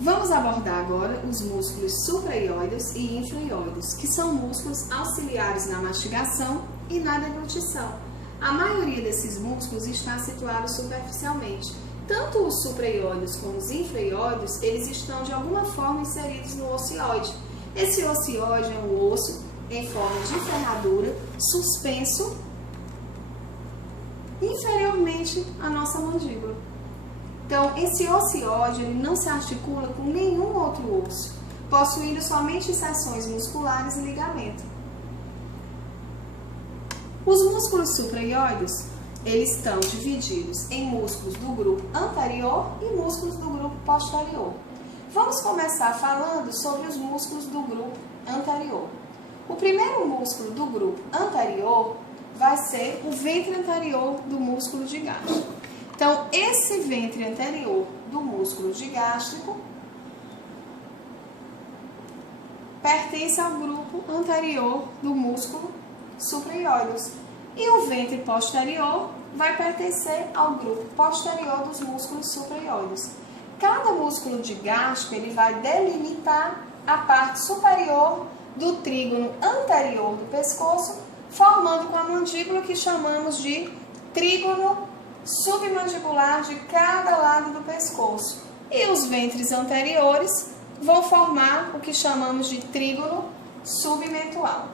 Vamos abordar agora os músculos supraioides e infraioides, que são músculos auxiliares na mastigação e na deglutição. A maioria desses músculos está situado superficialmente. Tanto os supraioides como os infraioides, eles estão de alguma forma inseridos no ocioide. Esse ocioide é um osso em forma de ferradura, suspenso inferiormente à nossa mandíbula. Então, esse ocioide ele não se articula com nenhum outro osso, possuindo somente seções musculares e ligamento. Os músculos supraioides, eles estão divididos em músculos do grupo anterior e músculos do grupo posterior. Vamos começar falando sobre os músculos do grupo anterior. O primeiro músculo do grupo anterior vai ser o ventre anterior do músculo digástrico. Então, esse ventre anterior do músculo digástrico pertence ao grupo anterior do músculo supraioides. E o ventre posterior vai pertencer ao grupo posterior dos músculos supraioides. Cada músculo digástrico ele vai delimitar a parte superior do trígono anterior do pescoço, formando com a mandíbula que chamamos de trígono submandibular de cada lado do pescoço. E os ventres anteriores vão formar o que chamamos de trígono submentual.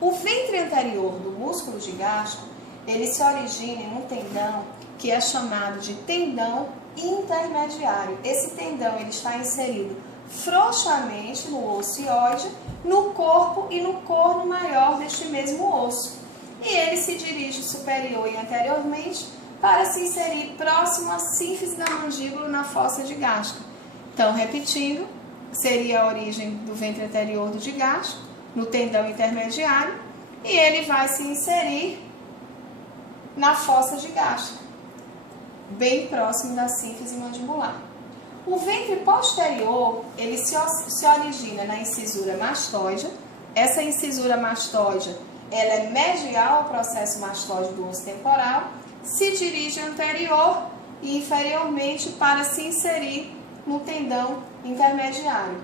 O ventre anterior do músculo digástrico, ele se origina em um tendão que é chamado de tendão intermediário. Esse tendão ele está inserido frouxamente no ocioide, no corpo e no corno maior deste mesmo osso. E ele se dirige superior e anteriormente para se inserir próximo à sínfise da mandíbula na fossa digástrica. Então, repetindo, seria a origem do ventre anterior do digástrico, no tendão intermediário, e ele vai se inserir na fossa digástrica, bem próximo da sínfise mandibular. O ventre posterior, ele se origina na incisura mastoide. Essa incisura mastoide, ela é medial ao processo mastóide do osso temporal, se dirige anterior e inferiormente para se inserir no tendão intermediário.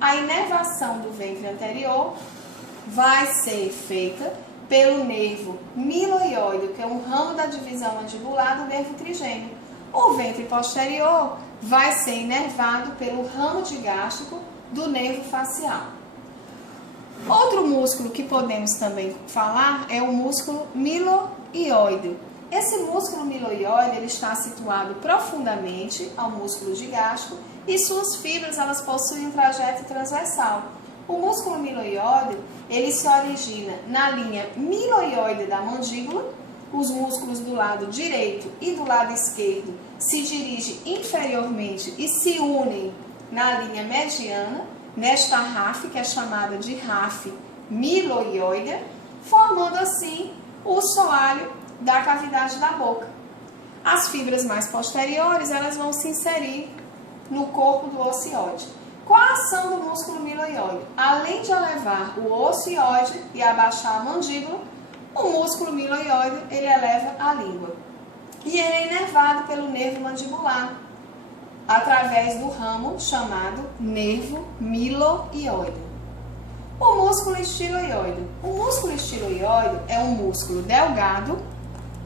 A inervação do ventre anterior vai ser feita pelo nervo miloioide, que é um ramo da divisão mandibular do nervo trigêmeo. O ventre posterior vai ser inervado pelo ramo digástrico do nervo facial. Outro músculo que podemos também falar é o músculo miloioide. Esse músculo miloioide ele está situado profundamente ao músculo digástrico e suas fibras elas possuem um trajeto transversal. O músculo miloioide ele se origina na linha miloioide da mandíbula. Os músculos do lado direito e do lado esquerdo se dirigem inferiormente e se unem na linha mediana, nesta ráfia que é chamada de ráfia miloioide, formando assim o soalho da cavidade da boca. As fibras mais posteriores elas vão se inserir no corpo do ocioide. Qual a ação do músculo miloioide? Além de elevar o ocioide e abaixar a mandíbula, o músculo miloioide ele eleva a língua. E ele é inervado pelo nervo mandibular, através do ramo chamado nervo miloioide. O músculo estiloioide. O músculo estiloioide é um músculo delgado,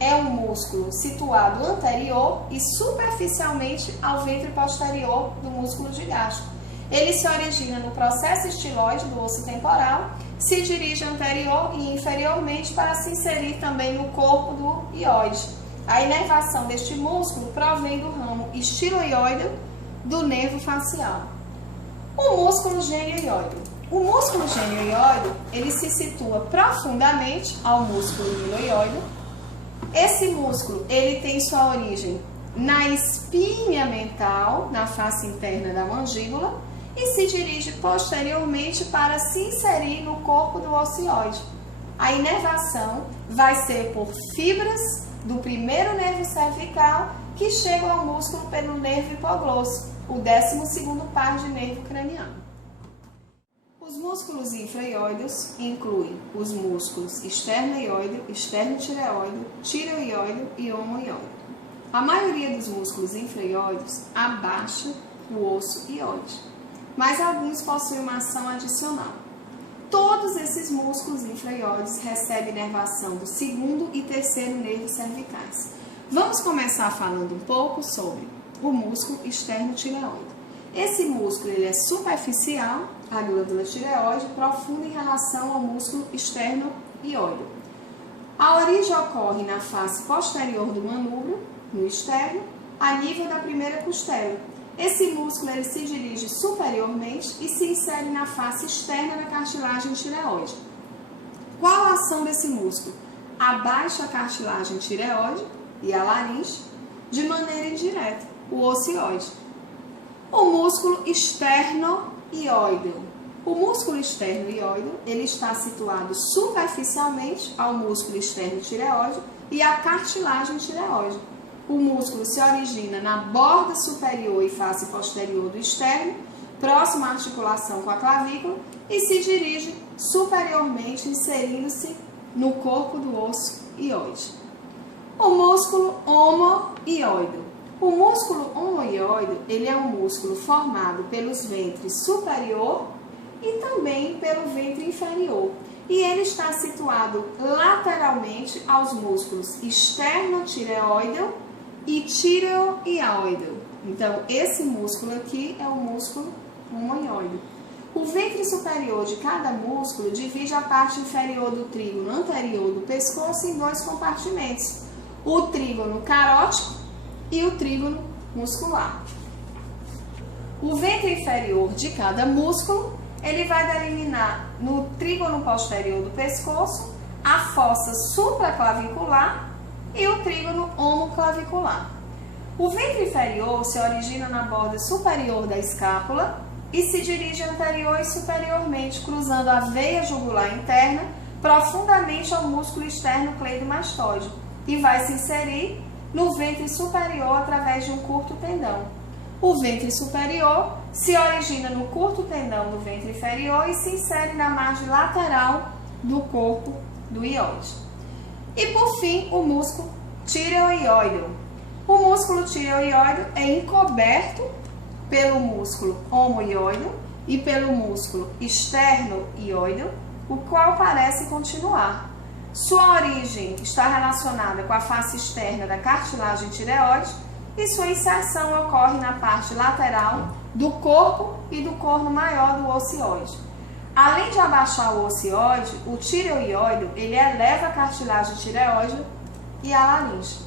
é um músculo situado anterior e superficialmente ao ventre posterior do músculo digástrico. Ele se origina no processo estiloide do osso temporal, se dirige anterior e inferiormente para se inserir também no corpo do ióide. A inervação deste músculo provém do ramo estiloioide do nervo facial. O músculo genioide. O músculo genioide ele se situa profundamente ao músculo miloioide. Esse músculo ele tem sua origem na espinha mental, na face interna da mandíbula, e se dirige posteriormente para se inserir no corpo do ocioide. A inervação vai ser por fibras do primeiro nervo cervical que chegam ao músculo pelo nervo hipoglosso, o 12º par de nervo craniano. Os músculos infraioides incluem os músculos esternoioide, esternotireoide, tireoide e omoioide. A maioria dos músculos infraioides abaixa o osso ióide. Mas alguns possuem uma ação adicional. Todos esses músculos infra-ióides recebem inervação do segundo e terceiro nervos cervicais. Vamos começar falando um pouco sobre o músculo externo-tireoide. Esse músculo ele é superficial, a glândula tireoide, profunda em relação ao músculo externo-ióide. A origem ocorre na face posterior do manúbrio, no externo, a nível da primeira costela. Esse músculo ele se dirige superiormente e se insere na face externa da cartilagem tireoide. Qual a ação desse músculo? Abaixa a cartilagem tireoide e a laringe de maneira indireta, o ocioide. O músculo externo-ióideo. O músculo externo-ióideo ele está situado superficialmente ao músculo externo-tireoide e à cartilagem tireoide. O músculo se origina na borda superior e face posterior do externo, próximo à articulação com a clavícula, e se dirige superiormente, inserindo-se no corpo do osso ióide. O músculo omoióideo. O músculo omoióideo ele é um músculo formado pelos ventres superior e também pelo ventre inferior. E ele está situado lateralmente aos músculos externo-tireoideo e tireoióideo. Então, esse músculo aqui é o músculo omoióideo. O ventre superior de cada músculo divide a parte inferior do trígono anterior do pescoço em dois compartimentos, o trígono carótico e o trígono muscular. O ventre inferior de cada músculo, ele vai deliminar no trígono posterior do pescoço a fossa supraclavicular e o trígono omoclavicular. O ventre inferior se origina na borda superior da escápula e se dirige anterior e superiormente, cruzando a veia jugular interna profundamente ao músculo externo cleidomastoide e vai se inserir no ventre superior através de um curto tendão. O ventre superior se origina no curto tendão do ventre inferior e se insere na margem lateral do corpo do ióide. E por fim, o músculo tireoióideo. O músculo tireoióideo é encoberto pelo músculo omoióideo e pelo músculo externo-ióideo, o qual parece continuar. Sua origem está relacionada com a face externa da cartilagem tireoide e sua inserção ocorre na parte lateral do corpo e do corno maior do ocioide. Além de abaixar o ocioide, o tireoióideo ele eleva a cartilagem tireoide e a laringe.